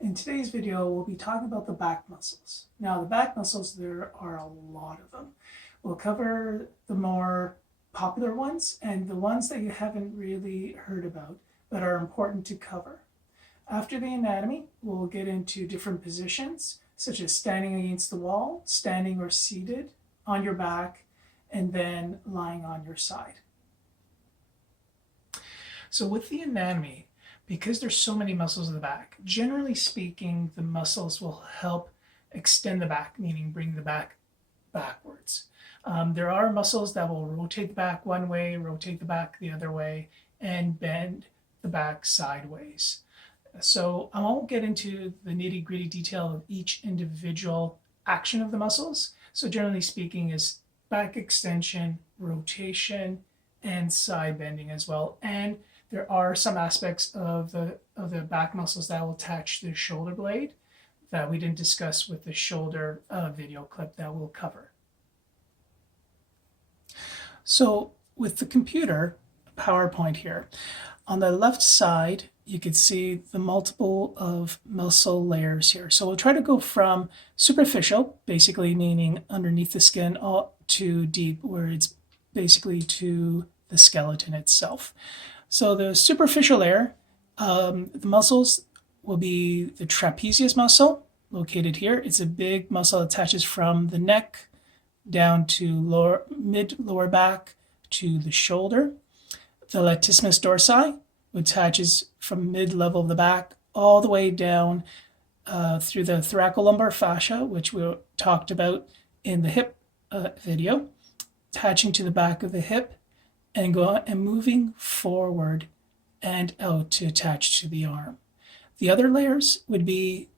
In today's video, we'll be talking about the back muscles. Now, the back muscles, there are a lot of them. We'll cover the more popular ones and the ones that you haven't really heard about but are important to cover. After the anatomy, we'll get into different positions, such as standing against the wall, standing or seated, on your back, and then lying on your side. So with the anatomy, because there's so many muscles in the back, generally speaking, the muscles will help extend the back, meaning bring the back backwards. There are muscles that will rotate the back one way, rotate the back the other way, and bend the back sideways. So I won't get into the nitty-gritty detail of each individual action of the muscles. So generally speaking is back extension, rotation, and side bending as well. And there are some aspects of the back muscles that will attach to the shoulder blade that we didn't discuss with the shoulder video clip that we'll cover. So with the computer PowerPoint here, on the left side, you can see the multiple of muscle layers here. So we'll try to go from superficial, basically meaning underneath the skin, all to deep, where it's basically to the skeleton itself. So the superficial layer, the muscles will be the trapezius muscle, located here. It's a big muscle that attaches from the neck down to mid-lower back to the shoulder. The latissimus dorsi, which attaches from mid-level of the back all the way down through the thoracolumbar fascia, which we talked about in the hip video, attaching to the back of the hip and moving forward and out to attach to the arm. The other layers would be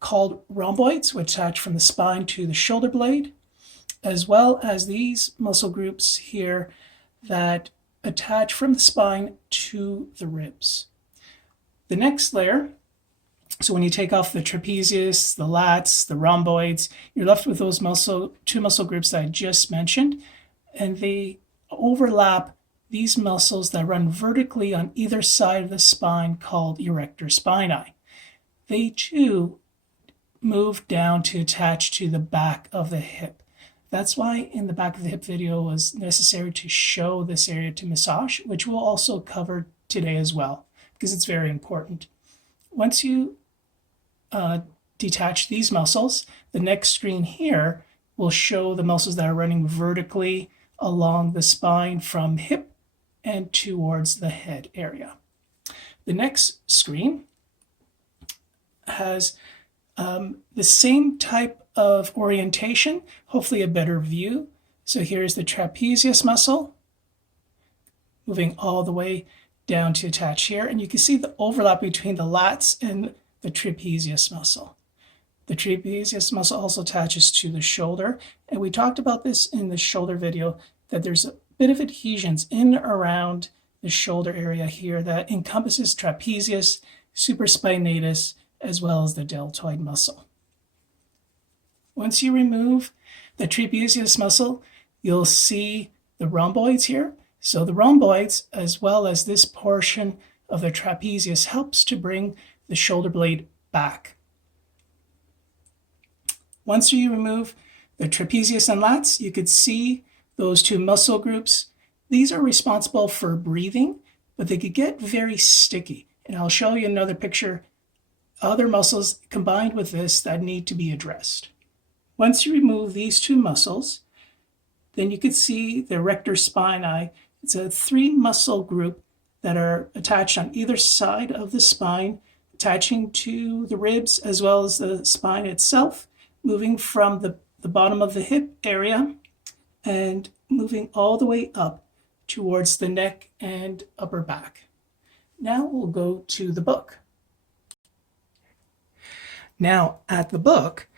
called rhomboids, which attach from the spine to the shoulder blade, as well as these muscle groups here that attach from the spine to the ribs. The next layer, so when you take off the trapezius, the lats, the rhomboids, you're left with those two muscle groups that I just mentioned, and they overlap these muscles that run vertically on either side of the spine called Rector Spinae. They too move down to attach to the back of the hip. That's why in the back of the hip video it was necessary to show this area to massage, which we'll also cover today as well, because it's very important. Once you detach these muscles, the next screen here will show the muscles that are running vertically along the spine from hip and towards the head area. The next screen has the same type of orientation, hopefully a better view. So here's the trapezius muscle, moving all the way down to attach here. And you can see the overlap between the lats and the trapezius muscle. The trapezius muscle also attaches to the shoulder. And we talked about this in the shoulder video, that there's a bit of adhesions in around the shoulder area here that encompasses trapezius, supraspinatus, as well as the deltoid muscle. Once you remove the trapezius muscle, you'll see the rhomboids here. So the rhomboids, as well as this portion of the trapezius, helps to bring the shoulder blade back. Once you remove the trapezius and lats, you could see those two muscle groups. These are responsible for breathing, but they could get very sticky. And I'll show you another picture, other muscles combined with this that need to be addressed. Once you remove these two muscles, then you can see the Rector Spinae. It's a 3-muscle group that are attached on either side of the spine, attaching to the ribs as well as the spine itself, moving from the bottom of the hip area and moving all the way up towards the neck and upper back. Now we'll go to the book. Now at the book,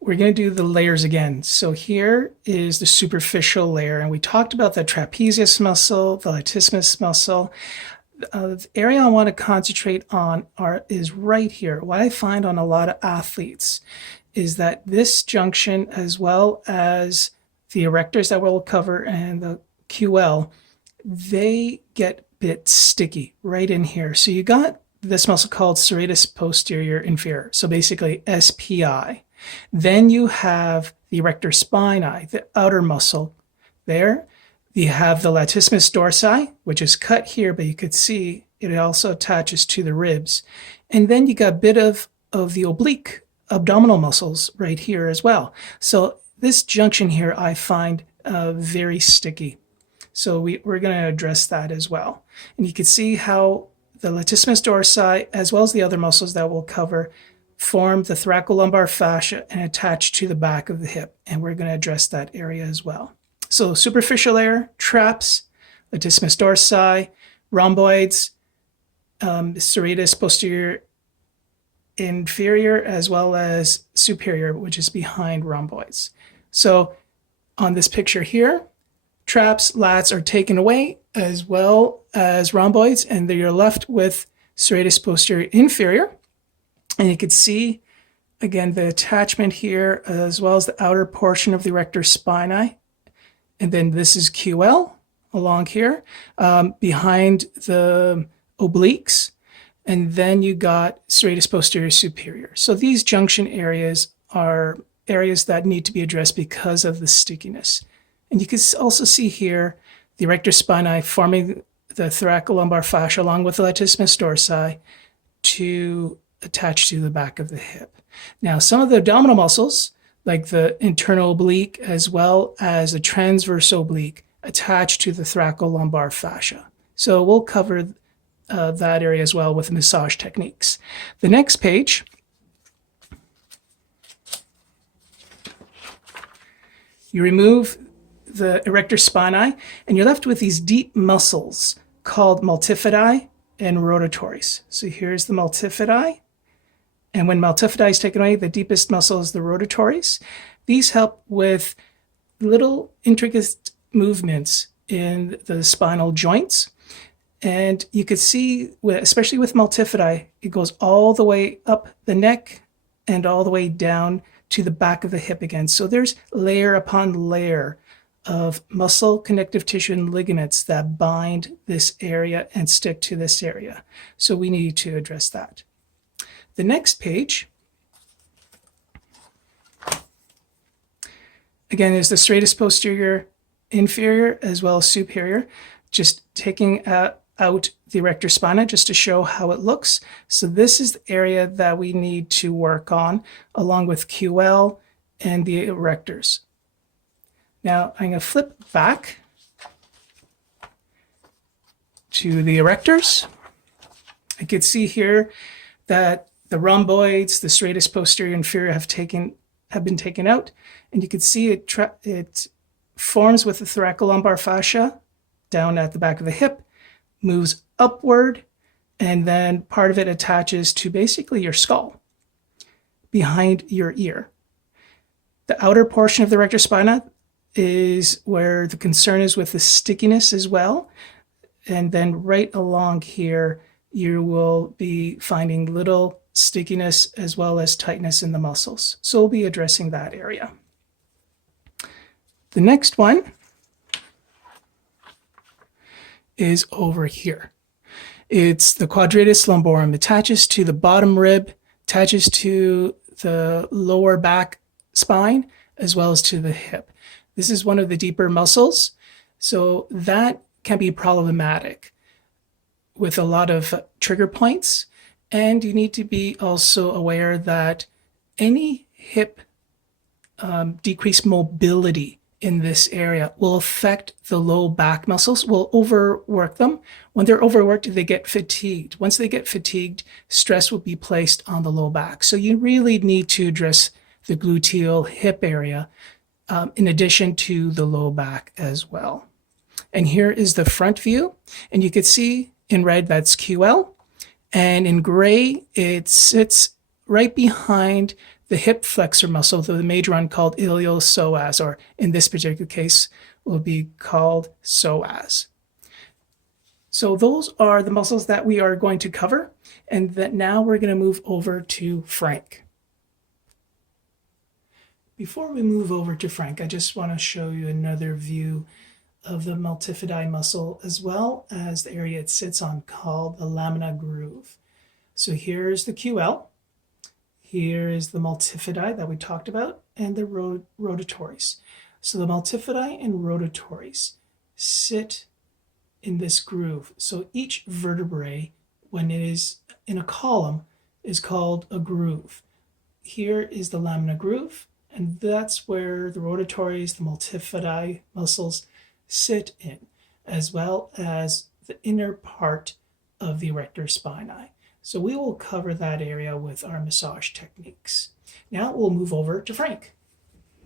we're going to do the layers again. So here is the superficial layer, and we talked about the trapezius muscle, the latissimus muscle. The area I want to concentrate on is right here. What I find on a lot of athletes is that this junction, as well as the erectors that we'll cover and the QL, they get a bit sticky right in here. So you got this muscle called Serratus Posterior Inferior, so basically SPI. Then you have the Rector Spinae, the outer muscle there. You have the latissimus dorsi, which is cut here, but you could see it also attaches to the ribs. And then you got a bit of the oblique abdominal muscles right here as well. So this junction here I find very sticky. So we're going to address that as well. And you can see how the latissimus dorsi, as well as the other muscles that we'll cover, form the thoracolumbar fascia and attach to the back of the hip. And we're going to address that area as well. So superficial layer, traps, latissimus dorsi, rhomboids, serratus posterior inferior, as well as superior, which is behind rhomboids. So on this picture here, traps, lats are taken away as well as rhomboids, and you're left with serratus posterior inferior. And you can see, again, the attachment here, as well as the outer portion of the Rector Spinae. And then this is QL along here, behind the obliques. And then you got serratus posterior superior. So these junction areas are areas that need to be addressed because of the stickiness. And you can also see here the Rector Spinae forming the thoracolumbar fascia along with the latissimus dorsi to attach to the back of the hip. Now, some of the abdominal muscles, like the internal oblique as well as the transverse oblique, attach to the thoracolumbar fascia. So we'll cover that area as well with massage techniques. The next page you remove the erector spinae and you're left with these deep muscles called multifidi and rotatories. So here's the multifidi. And when multifidi is taken away, the deepest muscle is the rotatories. These help with little intricate movements in the spinal joints. And you can see, especially with multifidi, it goes all the way up the neck and all the way down to the back of the hip again. So there's layer upon layer of muscle, connective tissue, and ligaments that bind this area and stick to this area. So we need to address that. The next page, again, is the serratus posterior inferior as well as superior, just taking out the Rector Spinae just to show how it looks. So this is the area that we need to work on along with QL and the erectors. Now I'm going to flip back to the erectors. I can see here that the rhomboids, the serratus posterior inferior have been taken out, and you can see it forms with the thoracolumbar fascia down at the back of the hip, moves upward, and then part of it attaches to basically your skull behind your ear. The outer portion of the Rector Spinae is where the concern is with the stickiness as well. And then right along here, you will be finding little stickiness as well as tightness in the muscles. So we'll be addressing that area. The next one is over here. It's the Quadratus Lumborum. It attaches to the bottom rib, attaches to the lower back spine, as well as to the hip. This is one of the deeper muscles, so that can be problematic with a lot of trigger points. And you need to be also aware that any hip decreased mobility in this area will affect the low back muscles, will overwork them. When they're overworked, they get fatigued. Once they get fatigued, stress will be placed on the low back. So you really need to address the gluteal hip area in addition to the low back as well. And here is the front view. And you can see in red, that's QL. And in gray, it sits right behind the hip flexor muscle, the major one called iliopsoas, or in this particular case, will be called psoas. So those are the muscles that we are going to cover. And that now we're going to move over to Frank. Before we move over to Frank, I just want to show you another view of the multifidi muscle as well as the area it sits on called the lamina groove. So here's the QL. Here is the multifidi that we talked about, and the rotatories. So the multifidi and rotatories sit in this groove. So each vertebrae, when it is in a column, is called a groove. Here is the lamina groove, and that's where the rotatories, the multifidi muscles sit in, as well as the inner part of the Rector Spinae. So we will cover that area with our massage techniques. Now we'll move over to Frank.